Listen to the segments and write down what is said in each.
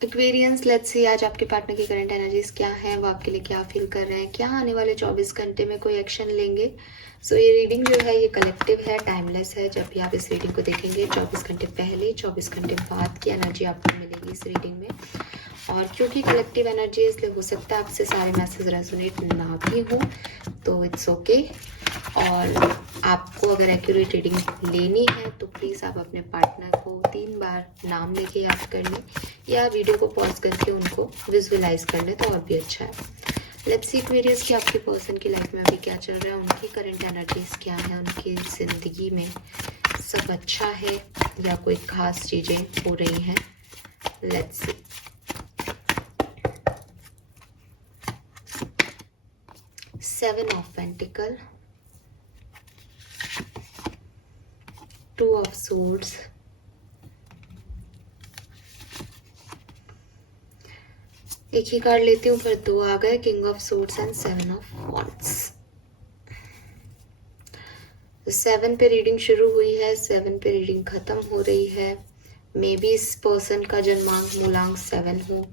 Aquarians, let's see आज आपके partner की करंट एनर्जीज क्या है, वो आपके लिए क्या फील कर रहे हैं, क्या आने वाले 24 घंटे में कोई एक्शन लेंगे। सो ये रीडिंग जो है ये कलेक्टिव है, टाइमलेस है। जब भी आप इस रीडिंग को देखेंगे 24 घंटे पहले 24 घंटे बाद की एनर्जी आपको मिलेगी इस रीडिंग में। और क्योंकि कलेक्टिव एनर्जी है इसलिए हो सकता है आपसे सारे मैसेज रेजोनेट ना भी हो, तो इट्स ओके। और आपको अगर एक्यूरेट रीडिंग लेनी है तो प्लीज़ आप अपने पार्टनर को 3 बार नाम लेके याद कर लें, या वीडियो को पॉज करके उनको विजुअलाइज कर लें तो और भी अच्छा है। लेट्स सी एक्वेरियस कि आपके पर्सन की लाइफ में अभी क्या चल रहा है, उनकी करंट एनर्जीज क्या है, उनकी ज़िंदगी में सब अच्छा है या कोई खास चीज़ें हो रही हैं। Let's see. Seven of pentacle, two of swords, एक ही कार्ड लेती हूँ, फिर 2 आ गए, king of swords and 7 of wands. 7 पे रीडिंग शुरू हुई है, 7 पे रीडिंग खत्म हो रही है। मे बी इस पर्सन का जन्मांक मूलांक 7 हो,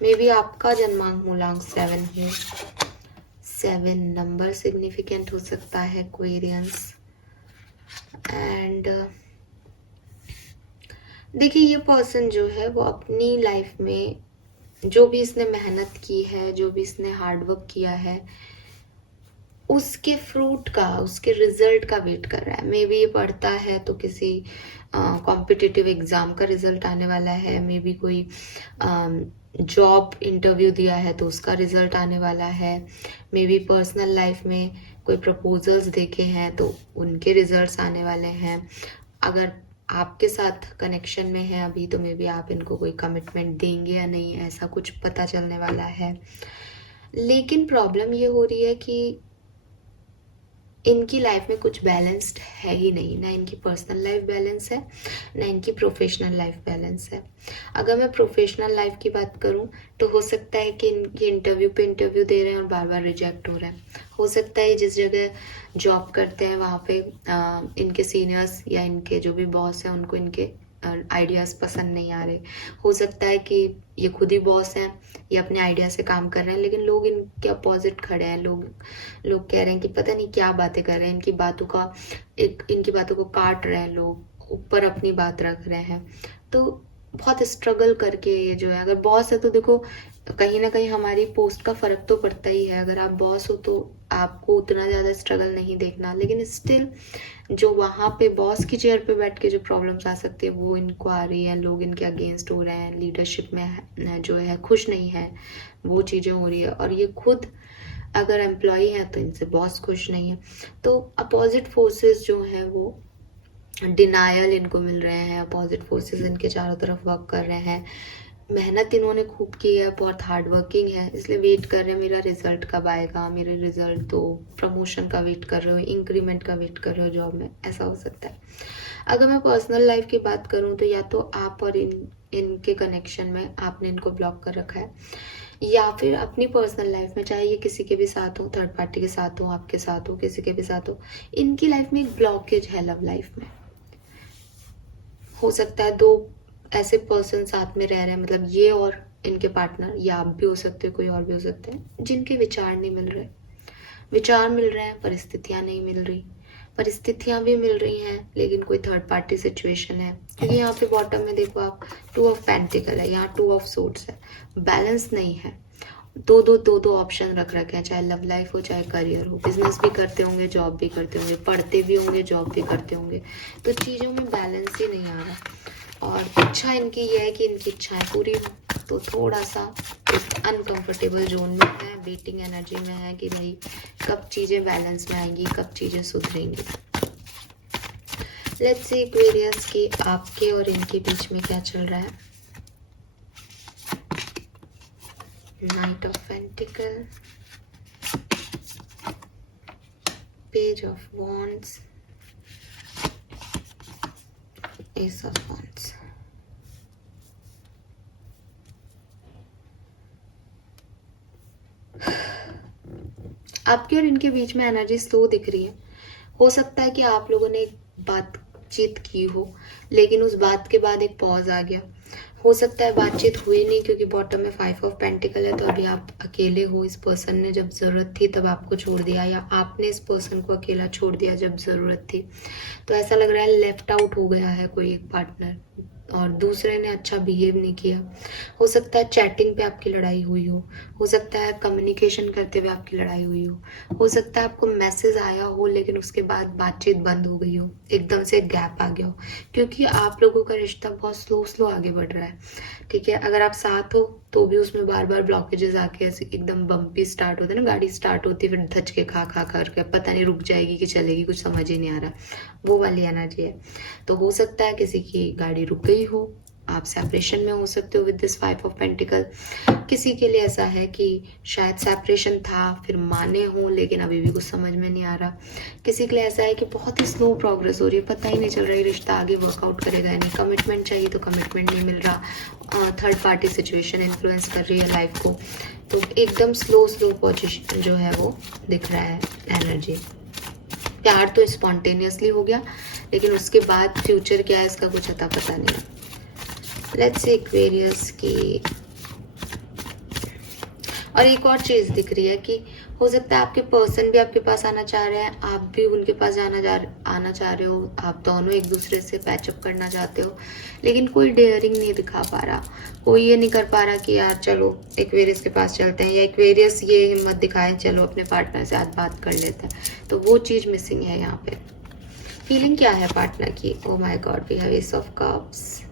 मे बी आपका जन्मांक मूलांक 7 हो। 7 नंबर सिग्निफिकेंट हो सकता है एक्वेरियंस। एंड देखिए ये पर्सन जो है वो अपनी लाइफ में जो भी इसने मेहनत की है, जो भी इसने हार्डवर्क किया है, उसके फ्रूट का, उसके रिजल्ट का वेट कर रहा है। मे बी ये पढ़ता है तो किसी कॉम्पिटिटिव एग्जाम का रिजल्ट आने वाला है, मे बी कोई जॉब इंटरव्यू दिया है तो उसका रिजल्ट आने वाला है, मे बी पर्सनल लाइफ में कोई प्रपोजल्स देखे हैं तो उनके रिजल्ट्स आने वाले हैं। अगर आपके साथ कनेक्शन में है अभी तो मे बी आप इनको कोई कमिटमेंट देंगे या नहीं, ऐसा कुछ पता चलने वाला है। लेकिन प्रॉब्लम ये हो रही है कि इनकी लाइफ में कुछ बैलेंस्ड है ही नहीं, ना इनकी पर्सनल लाइफ बैलेंस है, ना इनकी प्रोफेशनल लाइफ बैलेंस है। अगर मैं प्रोफेशनल लाइफ की बात करूं तो हो सकता है कि इनके इंटरव्यू पे इंटरव्यू दे रहे हैं और बार बार रिजेक्ट हो रहे हैं। हो सकता है जिस जगह जॉब करते हैं वहाँ पे इनके सीनियर्स या इनके जो भी बॉस हैं उनको इनके आइडियाज़ पसंद नहीं आ रहे। हो सकता है कि ये खुद ही बॉस हैं, ये अपने आइडिया से काम कर रहे हैं, लेकिन लोग इनके अपोजिट खड़े हैं। लोग कह रहे हैं कि पता नहीं क्या बातें कर रहे हैं, इनकी बातों को काट रहे हैं, लोग ऊपर अपनी बात रख रहे हैं। तो बहुत स्ट्रगल करके ये जो है, अगर बॉस है तो देखो कहीं ना कहीं हमारी पोस्ट का फर्क तो पड़ता ही है। अगर आप बॉस हो तो आपको उतना ज़्यादा स्ट्रगल नहीं देखना, लेकिन स्टिल जो वहाँ पे बॉस की चेयर पे बैठ के जो प्रॉब्लम्स आ सकती है वो इनको आ रही है। लोग इनके अगेंस्ट हो रहे हैं, लीडरशिप में जो है खुश नहीं है, वो चीज़ें हो रही है। और ये खुद अगर एम्प्लॉय है तो इनसे बॉस खुश नहीं है। तो अपोजिट फोर्सेस जो है वो डिनायल इनको मिल रहे हैं, अपोजिट फोर्सेस इनके चारों तरफ वर्क कर रहे हैं। मेहनत इन्होंने खूब की है, बहुत हार्ड वर्किंग है, इसलिए वेट कर रहे हैं मेरा रिजल्ट कब आएगा, मेरे रिजल्ट दो। प्रमोशन का वेट कर रहे हो, इंक्रीमेंट का वेट कर रहे हो जॉब में, ऐसा हो सकता है। अगर मैं पर्सनल लाइफ की बात करूं तो या तो आप और इनके कनेक्शन में आपने इनको ब्लॉक कर रखा है, या फिर अपनी पर्सनल लाइफ में, चाहे ये किसी के भी साथ हो, थर्ड पार्टी के साथ हो, आपके साथ हो, किसी के भी साथ हो, इनकी लाइफ में एक ब्लॉकेज है लव लाइफ में। हो सकता है 2 ऐसे पर्सन साथ में रह रहे हैं, मतलब ये और इनके पार्टनर, या आप भी हो सकते हो, कोई और भी हो सकते हैं, जिनके विचार नहीं मिल रहे। विचार मिल रहे हैं, परिस्थितियां नहीं मिल रही। परिस्थितियां भी मिल रही हैं लेकिन कोई थर्ड पार्टी सिचुएशन है, क्योंकि यहाँ पे बॉटम में देखो आप 2 ऑफ पेंटिकल है, यहाँ 2 ऑफ सोर्ड्स है। बैलेंस नहीं है, दो ऑप्शन रख रखे हैं, चाहे लव लाइफ हो चाहे करियर हो। बिजनेस भी करते होंगे, जॉब भी करते होंगे, पढ़ते भी होंगे, जॉब भी करते होंगे, तो चीज़ों में बैलेंस ही नहीं आ रहा। और इच्छा इनकी ये है कि इनकी इच्छाएं पूरी हो, तो थोड़ा सा एक अनकंफर्टेबल जोन में है, वेटिंग एनर्जी में है कि भाई कब चीज़ें बैलेंस में आएंगी, कब चीज़ें सुधरेंगी। लेट्स सी एक्वेरियस कि आपके और इनके बीच में क्या चल रहा है। Knight of Pentacle, Page of Wands, Ace of Wands. आपके और इनके बीच में एनर्जी स्लो दिख रही है। हो सकता है कि आप लोगों ने एक बातचीत की हो, लेकिन उस बात के बाद एक पॉज आ गया। हो सकता है बातचीत हुई नहीं क्योंकि बॉटम में 5 ऑफ पेंटिकल है, तो अभी आप अकेले हो। इस पर्सन ने जब ज़रूरत थी तब आपको छोड़ दिया, या आपने इस पर्सन को अकेला छोड़ दिया जब ज़रूरत थी। तो ऐसा लग रहा है लेफ्ट आउट हो गया है कोई एक पार्टनर, और दूसरे ने अच्छा बिहेव नहीं किया। हो सकता है चैटिंग पे आपकी लड़ाई हुई हो सकता है कम्युनिकेशन करते हुए आपकी लड़ाई हुई हो सकता है आपको मैसेज आया हो लेकिन उसके बाद बातचीत बंद हो गई हो, एकदम से गैप आ गया हो, क्योंकि आप लोगों का रिश्ता बहुत स्लो स्लो आगे बढ़ रहा है। ठीक है, अगर आप साथ हो तो भी उसमें बार बार ब्लॉकेजेस आके ऐसे एकदम बम्पी स्टार्ट होते हैं ना, गाड़ी स्टार्ट होती है फिर धचके खा खा करके पता नहीं रुक जाएगी कि चलेगी, कुछ समझ ही नहीं आ रहा, वो वाली एनर्जी है। तो हो सकता है किसी की गाड़ी रुक गई हो, आप सेपरेशन में हो सकते हो विद दिस 5 ऑफ पेंटिकल। किसी के लिए ऐसा है कि शायद सेपरेशन था फिर माने हो लेकिन अभी भी कुछ समझ में नहीं आ रहा। किसी के लिए ऐसा है कि बहुत ही स्लो प्रोग्रेस हो रही है, पता ही नहीं चल रहा है रिश्ता आगे वर्कआउट करेगा या नहीं। कमिटमेंट चाहिए तो कमिटमेंट नहीं मिल रहा, थर्ड पार्टी सिचुएशन इन्फ्लुएंस कर रही है लाइफ को, तो एकदम स्लो स्लो पोजीशन जो है वो दिख रहा है एनर्जी। प्यार तो स्पॉन्टेनियसली हो गया लेकिन उसके बाद फ्यूचर क्या है इसका कुछ अता पता नहीं है। लेट्स से एक्वेरियस की और एक और चीज़ दिख रही है कि हो सकता है आपके पर्सन भी आपके पास आना चाह रहे हैं, आप भी उनके पास आना चाह रहे हो, आप दोनों एक दूसरे से पैचअप करना चाहते हो, लेकिन कोई डेयरिंग नहीं दिखा पा रहा, कोई ये नहीं कर पा रहा कि यार चलो एक्वेरियस के पास चलते हैं, या एक्वेरियस ये हिम्मत दिखाए चलो अपने पार्टनर से आज बात कर लेते हैं। तो वो चीज़ मिसिंग है यहाँ पे। फीलिंग क्या है पार्टनर की? Oh my God, we have ace of cups,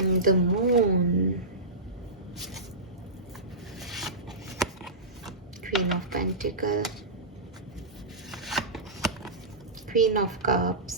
the moon, Queen of Pentacles, Queen of Cups,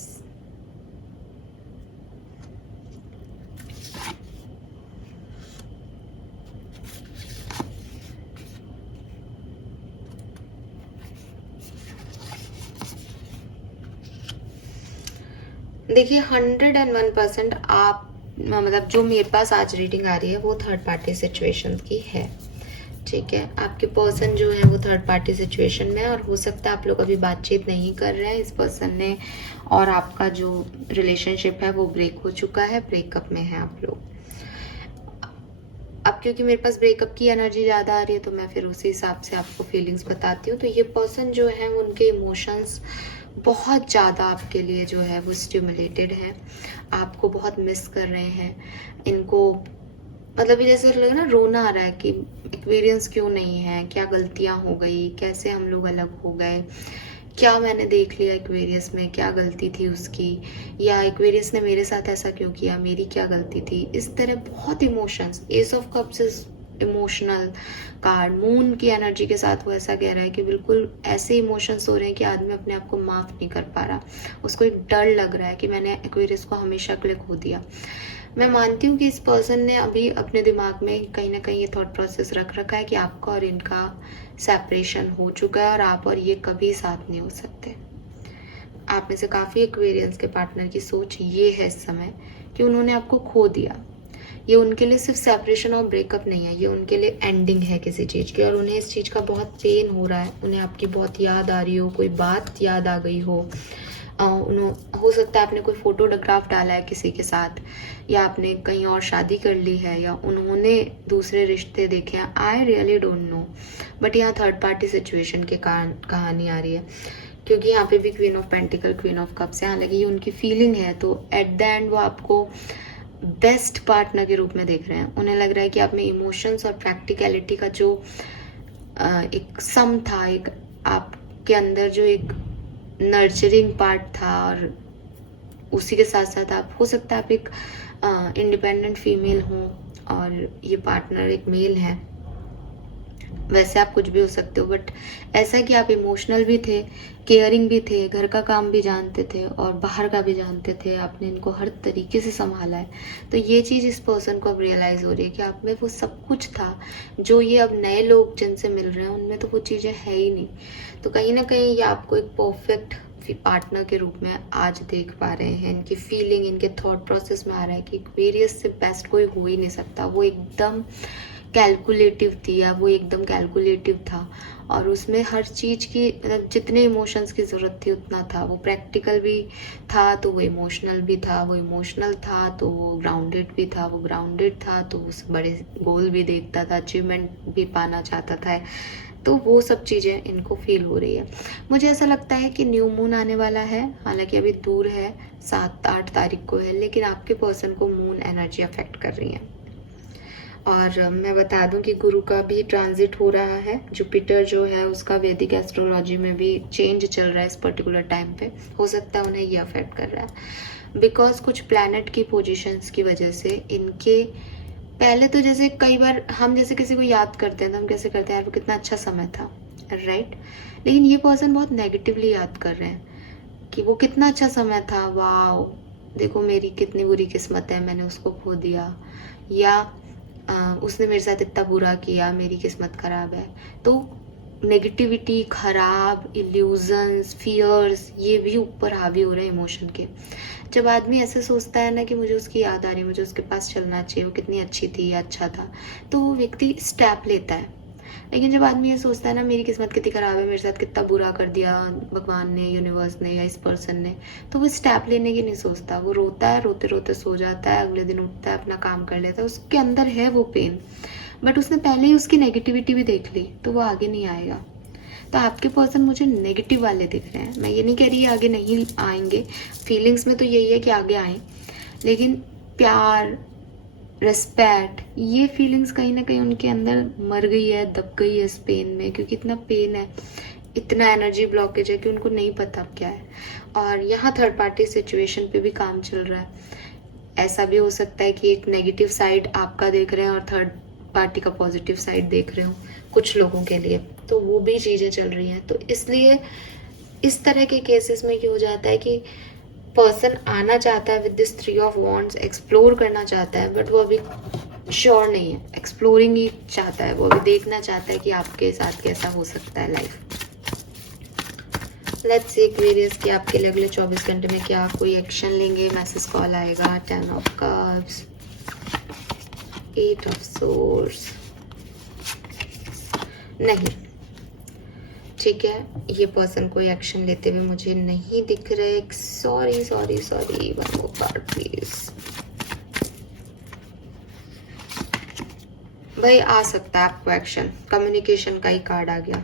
देखिए 101% आप मतलब जो मेरे पास आज रीडिंग आ रही है वो थर्ड पार्टी सिचुएशन की है। ठीक है, आपके पर्सन जो है वो थर्ड पार्टी सिचुएशन में है और हो सकता है आप लोग अभी बातचीत नहीं कर रहे हैं, इस पर्सन ने और आपका जो रिलेशनशिप है वो ब्रेक हो चुका है, ब्रेकअप में है आप लोग। अब क्योंकि मेरे पास ब्रेकअप की एनर्जी ज़्यादा आ रही है तो मैं फिर उसी हिसाब से आपको फीलिंग्स बताती हूँ। तो ये पर्सन जो है उनके इमोशंस बहुत ज़्यादा आपके लिए जो है वो स्टिमुलेटेड है, आपको बहुत मिस कर रहे हैं। इनको मतलब ये जैसे लगे ना, रोना आ रहा है कि एक्सपीरियंस क्यों नहीं है, क्या गलतियां हो गई, कैसे हम लोग अलग हो गए, क्या मैंने देख लिया एक्वेरियस में, क्या गलती थी उसकी, या एक्वेरियस ने मेरे साथ ऐसा क्यों किया, मेरी क्या गलती थी। इस तरह बहुत emotions, S of cups is emotional card. Moon की एनर्जी के साथ वो ऐसा कह रहा है कि बिल्कुल ऐसे इमोशंस हो रहे हैं कि आदमी अपने आप को माफ़ नहीं कर पा रहा, उसको एक डर लग रहा है कि मैंने एक्वेरियस को हमेशा के लिए खो दिया। मैं मानती हूँ कि इस पर्सन ने अभी अपने दिमाग में कहीं ना कहीं ये थॉट प्रोसेस रख रखा है कि आपका और इनका सेपरेशन हो चुका है और आप और ये कभी साथ नहीं हो सकते। आप में से काफ़ी एक्वेरियंस के पार्टनर की सोच ये है इस समय कि उन्होंने आपको खो दिया। ये उनके लिए सिर्फ सेपरेशन और ब्रेकअप नहीं है, ये उनके लिए एंडिंग है किसी चीज़ की, और उन्हें इस चीज़ का बहुत पेन हो रहा है। उन्हें आपकी बहुत याद आ रही हो, कोई बात याद आ गई हो, हो सकता है आपने कोई फोटोग्राफ डाला है किसी के साथ, या आपने कहीं और शादी कर ली है, या उन्होंने दूसरे रिश्ते देखे हैं। I really don't know, but यहाँ थर्ड पार्टी सिचुएशन की कहानी आ रही है, क्योंकि यहाँ पे भी queen of pentacle, queen of cups है। हालांकि ये उनकी फीलिंग है, तो एट द एंड वो आपको बेस्ट पार्टनर के रूप में देख रहे हैं। उन्हें लग रहा है कि आप में इमोशंस और प्रैक्टिकलिटी का जो एक सम था, एक आपके अंदर जो एक नर्चरिंग पार्ट था, और उसी के साथ साथ आप हो सकता है आप एक इंडिपेंडेंट फीमेल हो और ये पार्टनर एक मेल है। वैसे आप कुछ भी हो सकते हो, बट ऐसा कि आप इमोशनल भी थे, केयरिंग भी थे, घर का काम भी जानते थे और बाहर का भी जानते थे, आपने इनको हर तरीके से संभाला है। तो ये चीज़ इस पर्सन को अब रियलाइज़ हो रही है कि आप में वो सब कुछ था जो ये अब नए लोग जिनसे मिल रहे हैं उनमें तो वो चीज़ें है ही नहीं। तो कहीं ना कहीं ये आपको एक परफेक्ट पार्टनर के रूप में आज देख पा रहे हैं। इनकी फीलिंग, इनके थॉट प्रोसेस में आ रहा है कि एक्वेरियस से बेस्ट कोई हो ही नहीं सकता। वो एकदम कैलकुलेटिव थी, या वो एकदम कैलकुलेटिव था, और उसमें हर चीज़ की मतलब जितने इमोशंस की ज़रूरत थी उतना था। वो प्रैक्टिकल भी था तो वो इमोशनल भी था, वो इमोशनल था तो वो ग्राउंडेड भी था, वो ग्राउंडेड था तो उस बड़े गोल भी देखता था, अचीवमेंट भी पाना चाहता था। तो वो सब चीज़ें इनको फील हो रही है। मुझे ऐसा लगता है कि न्यू मून आने वाला है, हालांकि अभी दूर है, 7-8 तारीख को है, लेकिन आपके पर्सन को मून एनर्जी अफेक्ट कर रही है। और मैं बता दूं कि गुरु का भी ट्रांजिट हो रहा है, जुपिटर जो है उसका वैदिक एस्ट्रोलॉजी में भी चेंज चल रहा है इस पर्टिकुलर टाइम पे। हो सकता है उन्हें ये अफेक्ट कर रहा है बिकॉज कुछ प्लैनेट की पोजीशंस की वजह से इनके पहले तो जैसे कई बार हम जैसे किसी को याद करते हैं तो हम कैसे करते हैं, यार वो कितना अच्छा समय था, राइट। लेकिन ये पर्सन बहुत नेगेटिवली याद कर रहे हैं कि वो कितना अच्छा समय था, वाह देखो मेरी कितनी बुरी किस्मत है, मैंने उसको खो दिया, या उसने मेरे साथ इतना बुरा किया, मेरी किस्मत खराब है। तो नेगेटिविटी, खराब इल्यूजन्स, फियर्स, ये भी ऊपर हावी हो रहे हैं इमोशन के। जब आदमी ऐसे सोचता है ना कि मुझे उसकी याद आ रही है, मुझे उसके पास चलना चाहिए, वो कितनी अच्छी थी या अच्छा था, तो वो व्यक्ति स्टेप लेता है। लेकिन जब आदमी ये सोचता है ना मेरी किस्मत कितनी खराब है, मेरे साथ कितना बुरा कर दिया भगवान ने, यूनिवर्स ने या इस पर्सन ने, तो वो स्टेप लेने की नहीं सोचता। वो रोता है, रोते रोते सो जाता है, अगले दिन उठता है, अपना काम कर लेता है। उसके अंदर है वो पेन, बट उसने पहले ही उसकी नेगेटिविटी भी देख ली, तो वो आगे नहीं आएगा। तो आपके पर्सन मुझे नेगेटिव वाले दिख रहे हैं। मैं ये नहीं कह रही आगे नहीं आएंगे, फीलिंग्स में तो यही है कि आगे आए, लेकिन प्यार, रिस्पेक्ट, ये फीलिंग्स कहीं ना कहीं उनके अंदर मर गई है, दब गई है इस पेन में, क्योंकि इतना पेन है, इतना एनर्जी ब्लॉकेज है कि उनको नहीं पता अब क्या है। और यहाँ थर्ड पार्टी सिचुएशन पे भी काम चल रहा है। ऐसा भी हो सकता है कि एक नेगेटिव साइड आपका देख रहे हैं और थर्ड पार्टी का पॉजिटिव साइड देख रहे हो कुछ लोगों के लिए, तो वो भी चीज़ें चल रही हैं। तो इसलिए इस तरह के केसेस में क्या हो जाता है कि पर्सन आना चाहता है with this 3 of wands, explore करना चाहता है, बट वो अभी श्योर नहीं है, एक्सप्लोरिंग ही चाहता है, वो अभी देखना चाहता है कि आपके साथ कैसा हो सकता है लाइफ। लेट्स सी एक्वेरियस कि आपके लिए अगले 24 घंटे में क्या कोई एक्शन लेंगे, मैसेज कॉल आएगा। 10 ऑफ कप्स, 8 ऑफ सोर्स, नहीं, ठीक है, ये पर्सन कोई एक्शन लेते हुए मुझे नहीं दिख रहे। Sorry sorry sorry, one more card please. भाई आ सकता है आपको एक्शन, कम्युनिकेशन का ही कार्ड आ गया।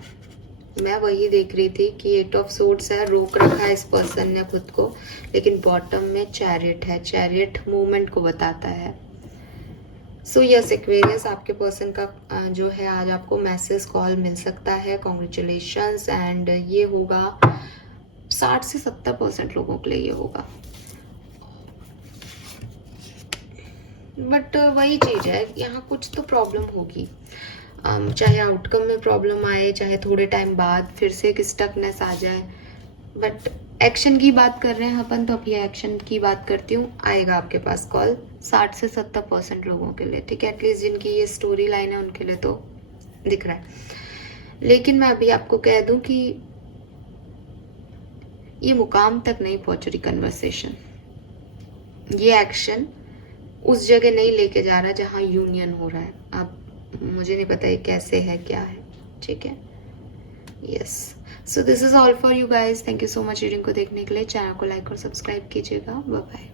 मैं वही देख रही थी कि 8 ऑफ सोर्ड्स है, रोक रखा है इस पर्सन ने खुद को, लेकिन बॉटम में चैरियट है, चैरियट मूवमेंट को बताता है। सो यस एक्वेरियस, आपके पर्सन का जो है आज आपको मैसेज कॉल मिल सकता है, कॉन्ग्रेचुलेशंस। एंड ये होगा 60 से 70% लोगों के लिए ये होगा, बट वही चीज है, यहाँ कुछ तो प्रॉब्लम होगी। चाहे आउटकम में प्रॉब्लम आए, चाहे थोड़े टाइम बाद फिर से एक स्टकनेस आ जाए, बट एक्शन की बात कर रहे हैं अपन, तो अभी एक्शन की बात करती हूँ। आएगा आपके पास कॉल 60 से 70% लोगों के लिए, ठीक है, एटलीस्ट जिनकी ये स्टोरी लाइन है उनके लिए तो दिख रहा है। लेकिन मैं अभी आपको कह दूं कि ये मुकाम तक नहीं पहुंच रही कन्वर्सेशन, ये एक्शन उस जगह नहीं लेके जा रहा जहां यूनियन हो रहा है। अब मुझे नहीं पता ये कैसे है, क्या है, ठीक है। Yes, so this is all for you guys. Thank you so much reading को देखने के लिए। चैनल को लाइक और सब्सक्राइब कीजिएगा। Bye bye.